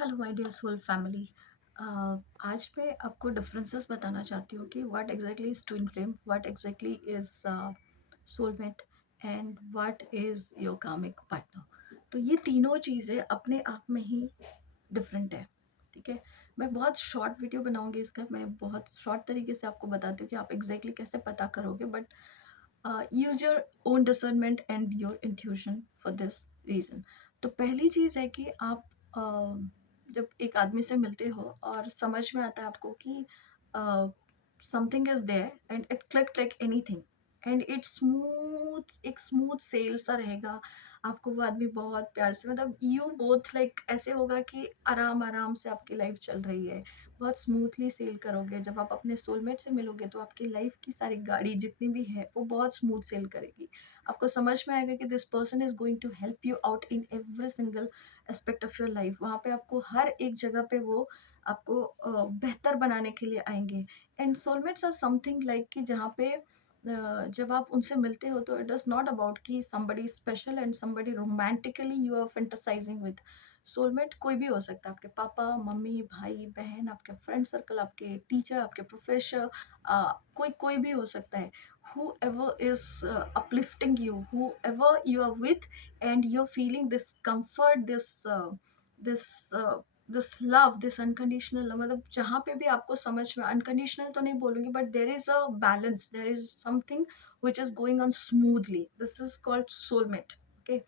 Hello my dear soul family. आज मैं आपको डिफरेंसेस बताना चाहती हूँ कि what exactly is twin flame, what exactly is soulmate and what is your karmic partner. तो ये तीनों चीज़ें अपने आप में ही डिफरेंट है। ठीक है, मैं बहुत शॉर्ट वीडियो बनाऊंगी इसका, मैं बहुत शॉर्ट तरीके से आपको बताती हूँ कि आप एग्जैक्टली कैसे पता करोगे, but use your own discernment and your intuition for this reason. तो पहली चीज़ है कि आप जब एक आदमी से मिलते हो और समझ में आता है आपको कि something is there and it click like anything and it smooth, एक स्मूथ सेल सा रहेगा। आपको वो आदमी बहुत प्यार से, मतलब यू बोथ लाइक ऐसे होगा कि आराम आराम से आपकी लाइफ चल रही है, बहुत स्मूथली सेल करोगे। जब आप अपने सोलमेट से मिलोगे तो आपकी लाइफ की सारी गाड़ी जितनी भी है वो बहुत स्मूथ सेल करेगी। आपको समझ में आएगा कि this person is going to help you out in every single aspect of your life. वहाँ पे आपको हर एक जगह पे वो आपको बेहतर बनाने के लिए आएंगे। And soulmates are something like कि जहाँ पे जब आप उनसे मिलते हो तो इट इज़ नॉट अबाउट कि somebody special and somebody romantically you are fantasising with. Soulmate कोई भी हो सकता है, आपके पापा मम्मी भाई बहन, आपके फ्रेंड सर्कल, आपके टीचर, आपके प्रोफेसर, कोई कोई भी हो सकता है। whoever is uplifting you, whoever you are with, and you're feeling this comfort, this this love, this unconditional love, मतलब जहाँ पे भी आपको समझ में, अनकंडीशनल तो नहीं बोलूँगी, but there is a balance, there is something which is going on smoothly. This is called soulmate. Okay.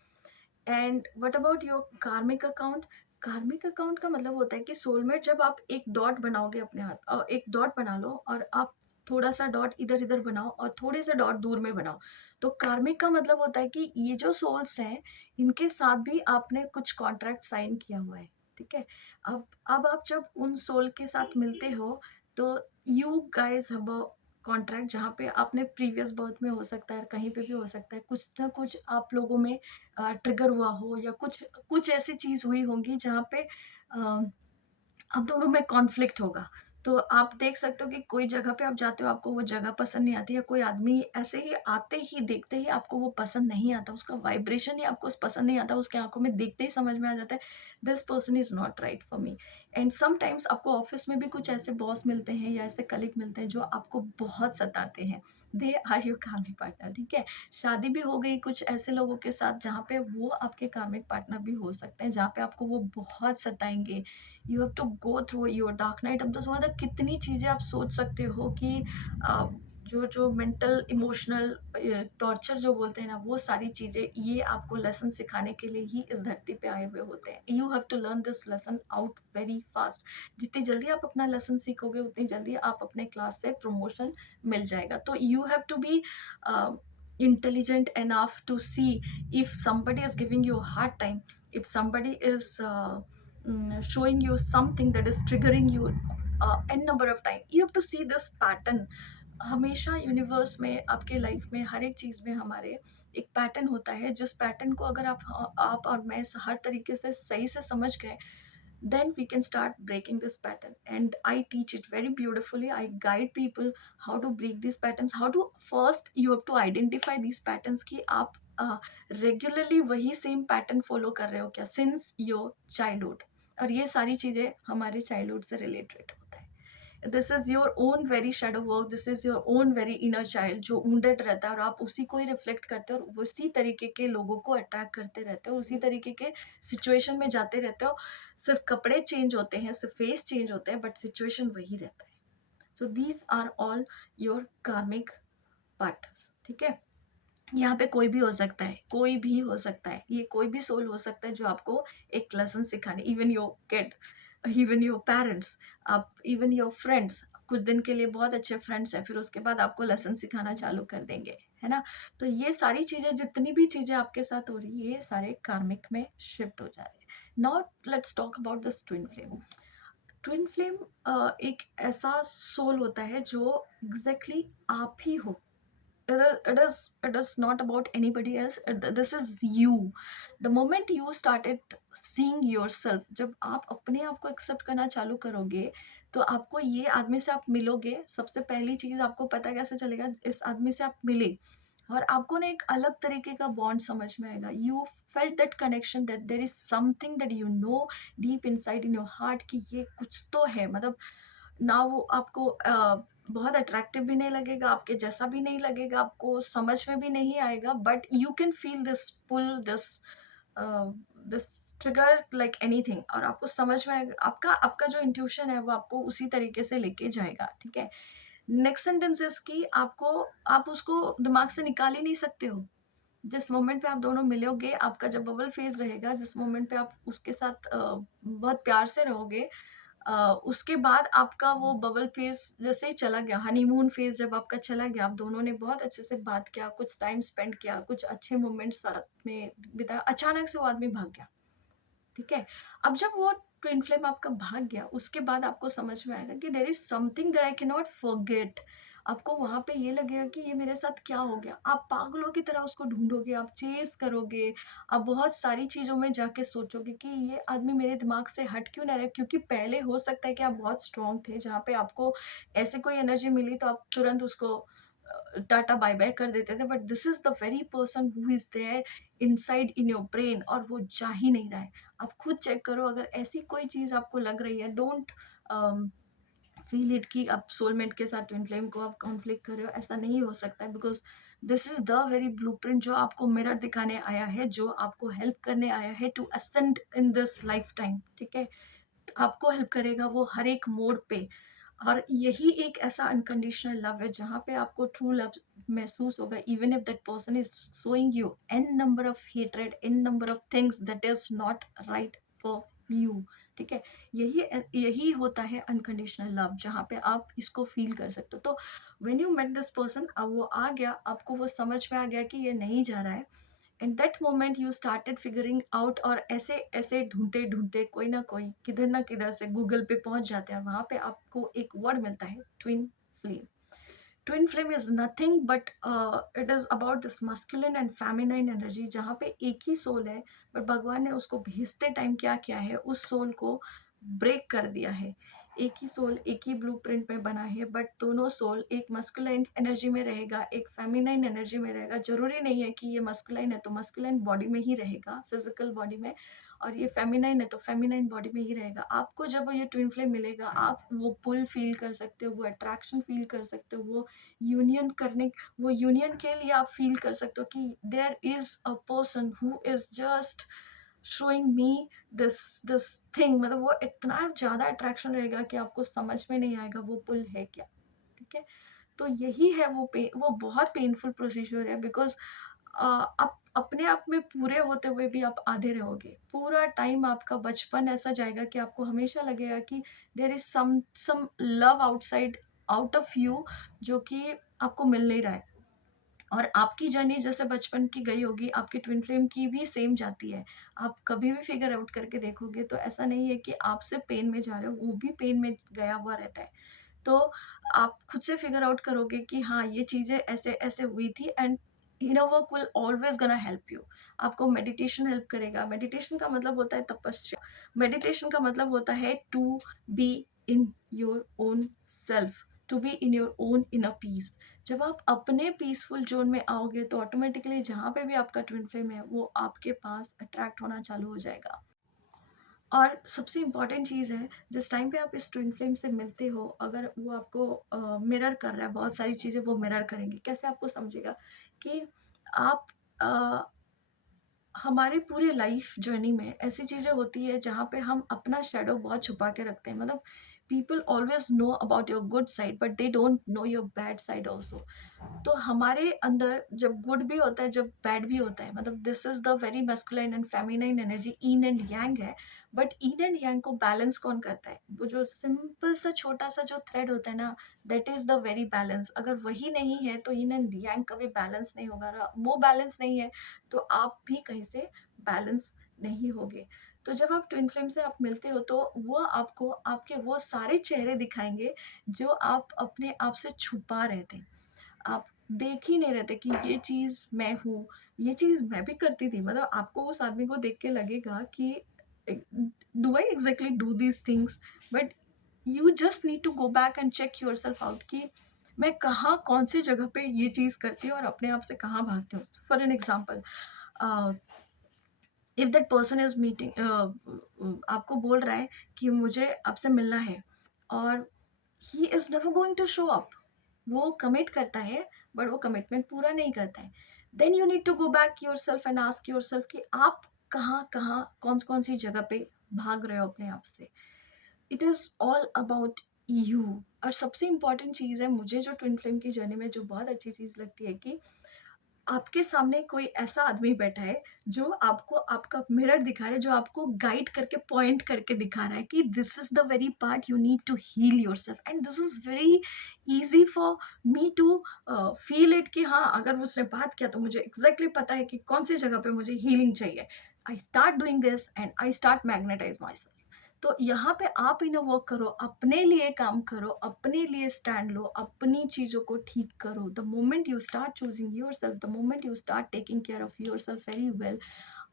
And what about your कार्मिक अकाउंट? कार्मिक अकाउंट का मतलब होता है कि सोलमेट, जब आप एक डॉट बनाओगे अपने हाथ, और एक डॉट बना लो और आप थोड़ा सा डॉट इधर इधर बनाओ और थोड़े से डॉट दूर में बनाओ, तो कार्मिक का मतलब होता है कि ये जो सोल्स हैं इनके साथ भी आपने कुछ कॉन्ट्रैक्ट साइन किया हुआ है। ठीक है, अब आप जब उन सोल के साथ मिलते हो तो you guys have a contract, जहाँ पे आपने प्रीवियस बर्थ में हो सकता है, कहीं पे भी हो सकता है, कुछ ना कुछ आप लोगों में ट्रिगर हुआ हो, या कुछ कुछ ऐसी चीज़ हुई होंगी जहाँ पे अब दोनों में कॉन्फ्लिक्ट होगा। तो आप देख सकते हो कि कोई जगह पे आप जाते हो, आपको वो जगह पसंद नहीं आती, या कोई आदमी ऐसे ही आते ही देखते ही आपको वो पसंद नहीं आता, उसका वाइब्रेशन ही आपको पसंद नहीं आता, उसकी आँखों में देखते ही समझ में आ जाता है this person is not right for me. And sometimes आपको ऑफ़िस में भी कुछ ऐसे बॉस मिलते हैं या ऐसे कलीग मिलते हैं जो आपको बहुत सताते हैं। They are your karmic partner. ठीक है? शादी भी हो गई कुछ ऐसे लोगों के साथ जहाँ पे वो आपके कार्मिक पार्टनर भी हो सकते हैं, जहाँ पे आपको वो बहुत सताएँगे। You have to go through your dark night of the soul. मतलब कितनी चीज़ें आप सोच सकते हो कि जो जो मेंटल इमोशनल टॉर्चर जो बोलते हैं ना, वो सारी चीज़ें ये आपको लेसन सिखाने के लिए ही इस धरती पे आए हुए होते हैं। You have to learn this lesson out very fast. जितनी जल्दी आप अपना लेसन सीखोगे उतनी जल्दी आप अपने क्लास से प्रमोशन मिल जाएगा। तो you have to be intelligent enough to see if somebody is giving you a hard time, if somebody is showing you something that is triggering you n number of time. You have to see this pattern. हमेशा universe में, आपके life में, हर एक चीज़ में हमारे एक pattern होता है, जिस पैटर्न को अगर आप और मैं हर तरीके से सही से समझ गए, then we can start breaking this pattern. And I teach it very beautifully. I guide people how to break these patterns, how to, first you have to identify these patterns कि आप रेगुलरली वही same pattern follow कर रहे हो क्या since your childhood. और ये सारी चीज़ें हमारे चाइल्डहुड से रिलेटेड होता है। This is your own very shadow work, this is your own very inner child जो wounded रहता है, और आप उसी को ही रिफ्लेक्ट करते हो और उसी तरीके के लोगों को अट्रैक्ट करते रहते हो, उसी तरीके के सिचुएशन में जाते रहते हो। सिर्फ कपड़े चेंज होते हैं, सिर्फ फेस चेंज होते हैं, बट सिचुएशन वही रहता है। So these are all your karmic partners. ठीक है, यहाँ पे कोई भी हो सकता है, कोई भी हो सकता है, ये कोई भी सोल हो सकता है जो आपको एक लेसन सिखाने, even your kid, even your parents, आप, इवन योर फ्रेंड्स, कुछ दिन के लिए बहुत अच्छे फ्रेंड्स हैं, फिर उसके बाद आपको लेसन सिखाना चालू कर देंगे, है ना? तो ये सारी चीज़ें, जितनी भी चीज़ें आपके साथ हो रही है, ये सारे कार्मिक में शिफ्ट हो जा रहे हैं। Now let's talk about this twin flame. Twin flame एक ऐसा सोल होता है जो एग्जैक्टली आप ही हो। It is not about anybody else. This is you. The moment you started seeing yourself, जब आप अपने आप को एक्सेप्ट करना चालू करोगे, तो आपको ये आदमी से आप मिलोगे, सबसे पहली चीज आपको पता कैसे चलेगा, इस आदमी से आप मिले और आपको ना एक अलग तरीके का बॉन्ड समझ में आएगा। You felt that connection, that there is something that you know deep inside in your heart कि ये कुछ तो है। मतलब ना वो आपको बहुत अट्रैक्टिव भी नहीं लगेगा, आपके जैसा भी नहीं लगेगा, आपको समझ में भी नहीं आएगा, but you can feel this pull, this trigger like anything, और आपको समझ में आएगा। आपका आपका जो इंट्यूशन है वो आपको उसी तरीके से लेके जाएगा, ठीक है। नेक्स्ट सेंटेंसेस की आपको, आप उसको दिमाग से निकाल ही नहीं सकते हो। जिस मोमेंट पे आप दोनों मिलोगे, आपका जब बबल फेज रहेगा, जिस मोमेंट पे आप उसके साथ बहुत प्यार से रहोगे, उसके बाद आपका वो बबल फेज जैसे ही चला गया, हनीमून फेज जब आपका चला गया, आप दोनों ने बहुत अच्छे से बात किया, कुछ टाइम स्पेंड किया, कुछ अच्छे मोमेंट्स साथ में बिताया, अचानक से वो आदमी भाग गया, ठीक है। अब जब वो ट्विन फ्लेम आपका भाग गया, उसके बाद आपको समझ में आएगा कि there is something that I can not forget. आपको वहां पे ये लगेगा कि ये मेरे साथ क्या हो गया, आप पागलों की तरह उसको ढूंढोगे, आप चेस करोगे, आप बहुत सारी चीजों में जाके सोचोगे कि ये आदमी मेरे दिमाग से हट क्यों ना रहे, क्योंकि पहले हो सकता है कि आप बहुत स्ट्रांग थे, जहाँ पे आपको ऐसे कोई एनर्जी मिली तो आप तुरंत उसको टाटा बाय बाय कर देते थे, but this is the very person who is there inside in your brain, और वो जा ही नहीं रहा है। आप खुद चेक करो, अगर ऐसी कोई चीज़ आपको लग रही है, डोंट फील इट कि आप सोलमेट के साथ ट्विन फ्लेम को आप कॉन्फ्लिक्ट कर रहे हो, ऐसा नहीं हो सकता है, because this is the very blueprint जो आपको मिरर दिखाने आया है, जो आपको हेल्प करने आया है to ascend in this lifetime, ठीक है। आपको हेल्प करेगा वो हर एक मोड़ पे, और यही एक ऐसा अनकंडीशनल लव है जहाँ पे आपको ट्रू लव महसूस होगा, even if that person is showing you an number of hatred, an number of things that is not right for you, ठीक है। यही यही होता है अनकंडीशनल लव, जहाँ पे आप इसको फील कर सकते हो। तो when you met this person, अब वो आ गया, आपको वो समझ में आ गया कि ये नहीं जा रहा है, at that moment you started figuring out, और ऐसे ऐसे ढूंढते ढूंढते कोई ना कोई किधर ना किधर से गूगल पे पहुंच जाते हैं, वहां पे आपको एक वर्ड मिलता है, twin flame. Twin flame is nothing but it is about this masculine and feminine energy, जहाँ पे एक ही सोल है, बट भगवान ने उसको भेजते टाइम क्या किया है, उस सोल को ब्रेक कर दिया है। एक ही सोल एक ही ब्लूप्रिंट में बना है, बट दोनों सोल, एक मस्कुलाइन एनर्जी में रहेगा, एक फेमिनाइन एनर्जी में रहेगा। जरूरी नहीं है कि ये मस्कुलाइन है तो मस्कुलाइन बॉडी में ही रहेगा, फिजिकल बॉडी में, और ये फेमिनाइन है तो फेमिनाइन बॉडी में ही रहेगा। आपको जब ये ट्विन फ्लेम मिलेगा, आप वो पुल फील कर सकते हो, वो अट्रैक्शन फील कर सकते हो, वो यूनियन करने, वो यूनियन के लिए आप फील कर सकते हो कि there is a person who is just showing me this this thing. मतलब वो इतना ज्यादा अट्रैक्शन रहेगा कि आपको समझ में नहीं आएगा वो पुल है क्या, ठीक है। तो यही है वो वो बहुत पेनफुल प्रोसीजर है, बिकॉज आप अपने आप में पूरे होते हुए भी आप आधे रहोगे, पूरा टाइम आपका बचपन ऐसा जाएगा कि आपको हमेशा लगेगा कि there is some love outside, out of you, जो कि आपको मिल नहीं रहा है। और आपकी जर्नी जैसे बचपन की गई होगी, आपकी ट्विन फ्लेम की भी सेम जाती है। आप कभी भी फिगर आउट करके देखोगे तो ऐसा नहीं है कि आप सिर्फ पेन में जा रहे हो, वो भी पेन में गया हुआ रहता है। तो आप खुद से फिगर आउट करोगे कि हाँ, ये चीज़ें ऐसे ऐसे हुई थी, and inner work will always गना हेल्प यू। आपको मेडिटेशन हेल्प करेगा। मेडिटेशन का मतलब होता है तपस्या। मेडिटेशन का मतलब होता है to be in your own self, to be in your own inner peace. जब आप अपने पीसफुल जोन में आओगे तो ऑटोमेटिकली जहाँ पे भी आपका ट्विन फ्लेम है वो आपके पास अट्रैक्ट होना चालू हो जाएगा। और सबसे इम्पॉर्टेंट चीज़ है, जिस टाइम पे आप इस ट्विन फ्लेम से मिलते हो, अगर वो आपको मिरर कर रहा है, बहुत सारी चीज़ें वो मिरर करेंगे। कैसे आपको समझेगा कि आप अ, हमारी पूरी लाइफ जर्नी में ऐसी चीज़ें होती है जहाँ पे हम अपना शेडो बहुत छुपा के रखते हैं। मतलब people always know about your good side, but they don't know your bad side also. तो हमारे अंदर जब गुड भी होता है, जब बैड भी होता है, मतलब this is the very masculine and feminine energy, in and yang है। बट ईन एंड यांग को बैलेंस कौन करता है? वो जो सिंपल सा छोटा सा जो थ्रेड होता है ना, that is the very balance. अगर वही नहीं है तो ईन एंड यांग कभी बैलेंस नहीं होगा। वो बैलेंस नहीं है तो आप भी कहीं से बैलेंस नहीं होगे। तो जब आप ट्विन फ्लेम से आप मिलते हो तो वो आपको आपके वो सारे चेहरे दिखाएंगे जो आप अपने आप से छुपा रहे थे। आप देख ही नहीं रहते कि ये चीज़ मैं हूँ, ये चीज़ मैं भी करती थी। मतलब आपको उस आदमी को देख के लगेगा कि do I exactly do these things, but you just need to go back and check your self out कि मैं कहाँ कौन-सी जगह पे ये चीज़ करती हूँ और अपने आप से कहाँ भागती हूँ। For an example, a, if that person is meeting, आपको बोल रहा है कि मुझे आपसे मिलना है, और he is never going to show up. वो कमिट करता है, बट वो कमिटमेंट पूरा नहीं करता है। Then you need to go back yourself and ask yourself कि आप कहाँ-कहाँ, कौन-कौन सी जगह पे भाग रहे हो अपने आप से। It is all about you. और सबसे इम्पोर्टेंट चीज़ है, मुझे जो ट्विन फ्लेम की जर्नी में जो बहुत अच्छी चीज़ लगती है कि आपके सामने कोई ऐसा आदमी बैठा है जो आपको आपका मिरर दिखा रहा है, जो आपको गाइड करके पॉइंट करके दिखा रहा है कि this is the very part you need to heal yourself, and this is very easy for me to feel it कि हाँ, अगर उसने बात किया तो मुझे एग्जैक्टली पता है कि कौन सी जगह पे मुझे हीलिंग चाहिए। I start doing this and I start magnetise my self. तो यहाँ पे आप इनर वर्क करो, अपने लिए काम करो, अपने लिए स्टैंड लो, अपनी चीज़ों को ठीक करो। The moment you start choosing your self, the moment you start taking care of your self very well,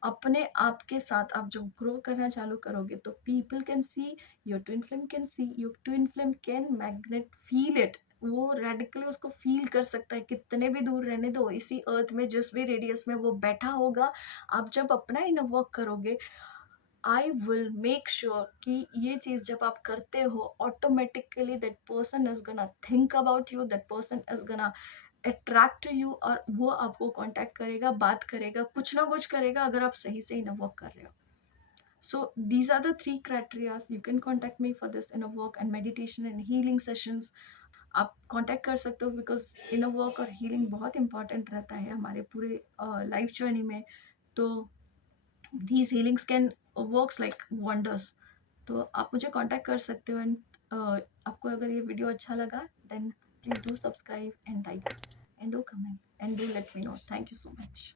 अपने आप के साथ आप जब ग्रो करना चालू करोगे तो people can see, your twin flame can see, your twin flame can magnet feel it. वो रेडिकली उसको फील कर सकता है, कितने भी दूर रहने दो, इसी अर्थ में जिस भी रेडियस में वो बैठा होगा। आप जब अपना इनर वर्क करोगे, आई विल मेक श्योर कि ये चीज़ जब आप करते हो, automatically that person is gonna think about you, that person is gonna attract to you, और वो आपको कांटेक्ट करेगा, बात करेगा, कुछ ना कुछ करेगा, अगर आप सही से इनर वर्क कर रहे हो। So these are the three criteria. You can contact me for this inner work and meditation and healing sessions. आप कांटेक्ट कर सकते हो, बिकॉज इनर वर्क और हीलिंग बहुत इंपॉर्टेंट रहता है हमारे पूरे लाइफ जर्नी में। तो these healings can works like wonders. तो आप मुझे कांटेक्ट कर सकते हो, एंड आपको अगर ये वीडियो अच्छा लगा, then please do subscribe and like and do comment and do let me know. Thank you so much.